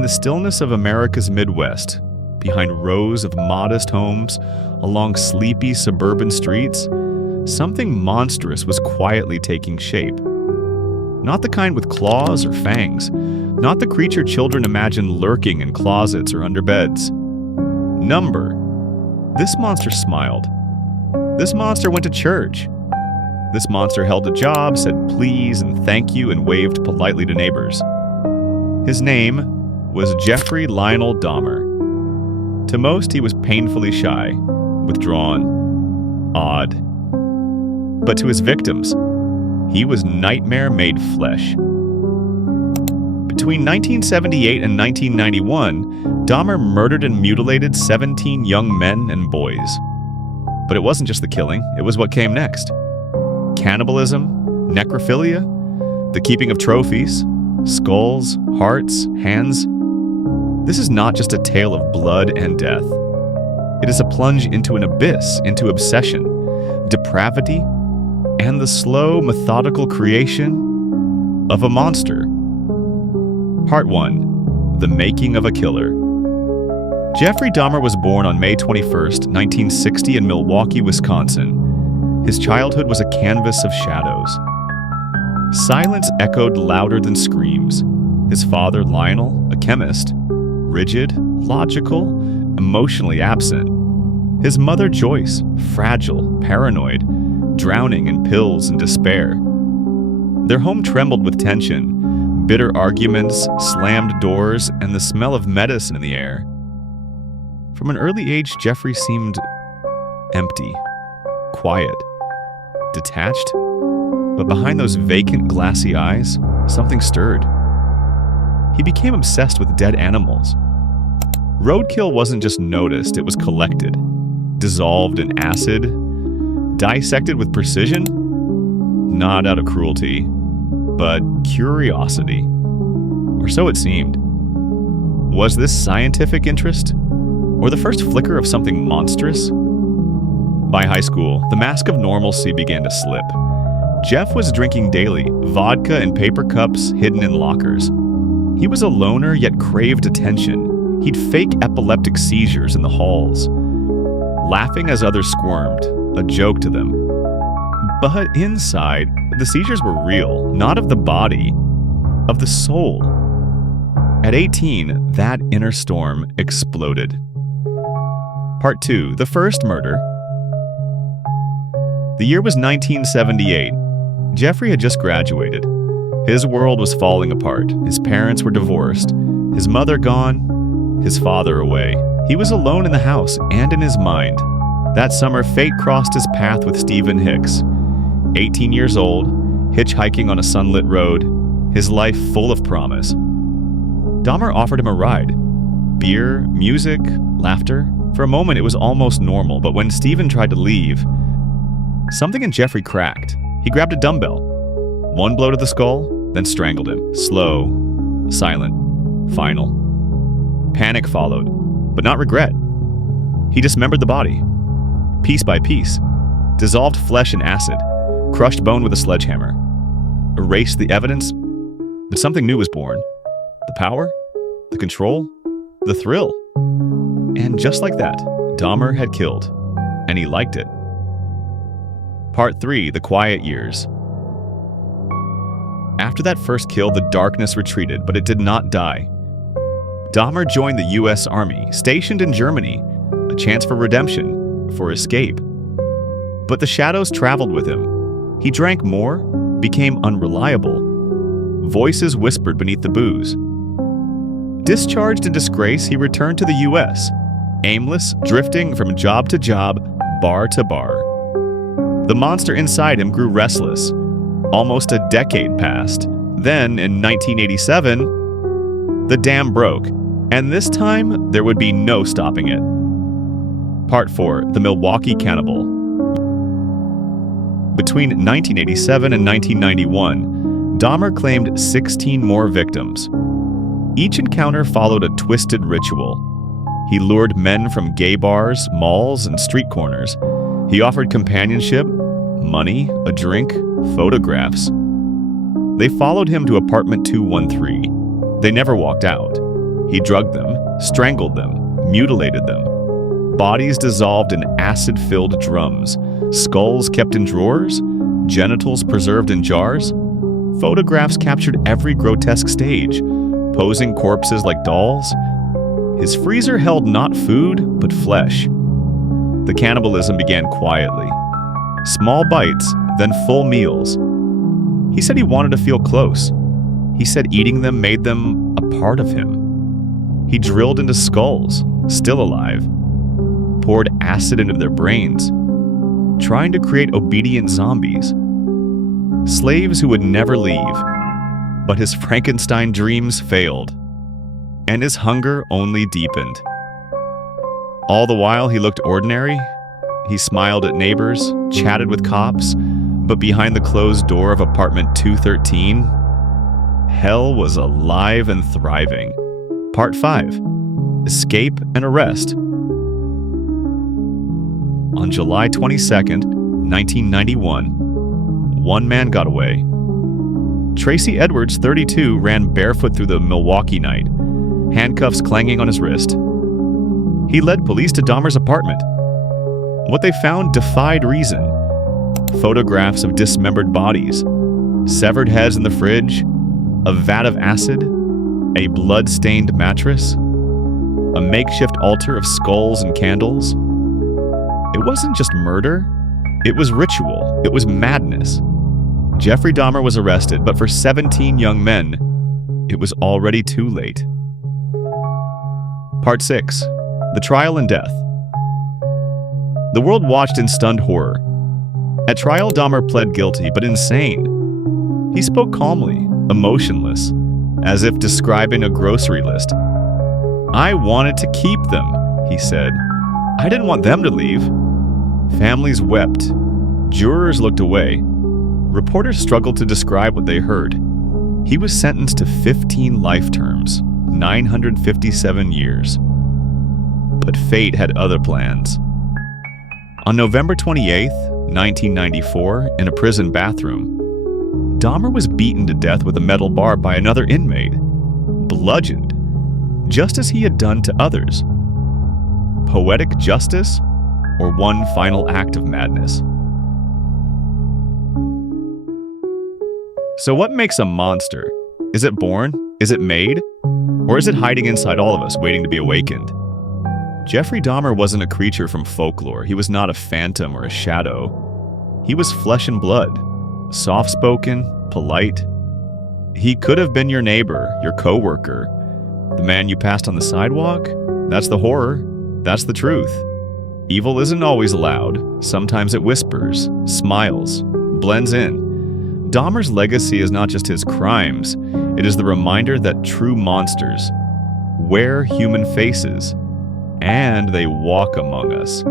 In the stillness of America's Midwest, behind rows of modest homes along sleepy suburban streets, something monstrous was quietly taking shape. Not the kind with claws or fangs, not the creature children imagine lurking in closets or under beds. Number. This monster smiled. This monster went to church. This monster held a job, said please and thank you, and waved politely to neighbors. His name was Jeffrey Lionel Dahmer. To most, he was painfully shy, withdrawn, odd. But to his victims, he was nightmare made flesh. Between 1978 and 1991, Dahmer murdered and mutilated 17 young men and boys. But it wasn't just the killing, it was what came next. Cannibalism, necrophilia, the keeping of trophies, skulls, hearts, hands. This is not just a tale of blood and death. It is a plunge into an abyss, into obsession, depravity, and the slow, methodical creation of a monster. Part 1. The Making of a Killer. Jeffrey Dahmer was born on May 21st, 1960 in Milwaukee, Wisconsin. His childhood was a canvas of shadows. Silence echoed louder than screams. His father, Lionel, a chemist, rigid, logical, emotionally absent. His mother, Joyce, fragile, paranoid, drowning in pills and despair. Their home trembled with tension, bitter arguments, slammed doors, and the smell of medicine in the air. From an early age, Jeffrey seemed empty, quiet, detached, but behind those vacant, glassy eyes, something stirred. He became obsessed with dead animals. Roadkill wasn't just noticed, it was collected, dissolved in acid, dissected with precision, not out of cruelty, but curiosity. Or so it seemed. Was this scientific interest, or the first flicker of something monstrous? By high school, the mask of normalcy began to slip. Jeff was drinking daily, vodka in paper cups hidden in lockers. He was a loner yet craved attention. He'd fake epileptic seizures in the halls, laughing as others squirmed, a joke to them. But inside, the seizures were real, not of the body, of the soul. At 18, that inner storm exploded. Part 2. The First Murder. The year was 1978. Jeffrey had just graduated. His world was falling apart. His parents were divorced. His mother gone. His father away. He was alone in the house and in his mind. That summer, fate crossed his path with Stephen Hicks. 18 years old, hitchhiking on a sunlit road, his life full of promise. Dahmer offered him a ride. Beer, music, laughter. For a moment, it was almost normal, but when Stephen tried to leave, something in Jeffrey cracked. He grabbed a dumbbell. One blow to the skull, then strangled him. Slow, silent, final. Panic followed, but not regret. He dismembered the body, piece by piece, dissolved flesh in acid, crushed bone with a sledgehammer, erased the evidence, but something new was born. The power, the control, the thrill. And just like that, Dahmer had killed, and he liked it. Part 3. The Quiet Years. After that first kill, the darkness retreated, but it did not die. Dahmer joined the U.S. Army, stationed in Germany, a chance for redemption, for escape. But the shadows traveled with him. He drank more, became unreliable. Voices whispered beneath the booze. Discharged in disgrace, he returned to the U.S., aimless, drifting from job to job, bar to bar. The monster inside him grew restless. Almost a decade passed. Then, in 1987, the dam broke, and this time there would be no stopping it. Part 4. The Milwaukee Cannibal. Between 1987 and 1991, Dahmer claimed 16 more victims. Each encounter followed a twisted ritual. He lured men from gay bars, malls, and street corners. He offered companionship, money, a drink, photographs. They followed him to apartment 213. They never walked out. He drugged them, strangled them, mutilated them. Bodies dissolved in acid-filled drums, skulls kept in drawers, genitals preserved in jars. Photographs captured every grotesque stage, posing corpses like dolls. His freezer held not food, but flesh. The cannibalism began quietly. Small bites, then full meals. He said he wanted to feel close. He said eating them made them a part of him. He drilled into skulls, still alive, poured acid into their brains, trying to create obedient zombies. Slaves who would never leave. But his Frankenstein dreams failed, and his hunger only deepened. All the while he looked ordinary. He smiled at neighbors, chatted with cops, but behind the closed door of apartment 213, hell was alive and thriving. Part 5. Escape and Arrest. On July 22nd, 1991, one man got away. Tracy Edwards, 32, ran barefoot through the Milwaukee night, handcuffs clanging on his wrist. He led police to Dahmer's apartment. What they found defied reason. Photographs of dismembered bodies, severed heads in the fridge, a vat of acid, a blood-stained mattress, a makeshift altar of skulls and candles. It wasn't just murder, it was ritual, it was madness. Jeffrey Dahmer was arrested, but for 17 young men, it was already too late. Part 6. The Trial and Death. The world watched in stunned horror. At trial, Dahmer pled guilty, but insane. He spoke calmly, emotionless, as if describing a grocery list. "I wanted to keep them," he said. "I didn't want them to leave." Families wept. Jurors looked away. Reporters struggled to describe what they heard. He was sentenced to 15 life terms, 957 years. But fate had other plans. On November 28, 1994, in a prison bathroom, Dahmer was beaten to death with a metal bar by another inmate, bludgeoned, just as he had done to others. Poetic justice, or one final act of madness? So what makes a monster? Is it born? Is it made? Or is it hiding inside all of us, waiting to be awakened? Jeffrey Dahmer wasn't a creature from folklore. He was not a phantom or a shadow. He was flesh and blood, soft-spoken, polite. He could have been your neighbor, your coworker, the man you passed on the sidewalk. That's the horror. That's the truth. Evil isn't always loud. Sometimes it whispers, smiles, blends in. Dahmer's legacy is not just his crimes. It is the reminder that true monsters wear human faces, and they walk among us.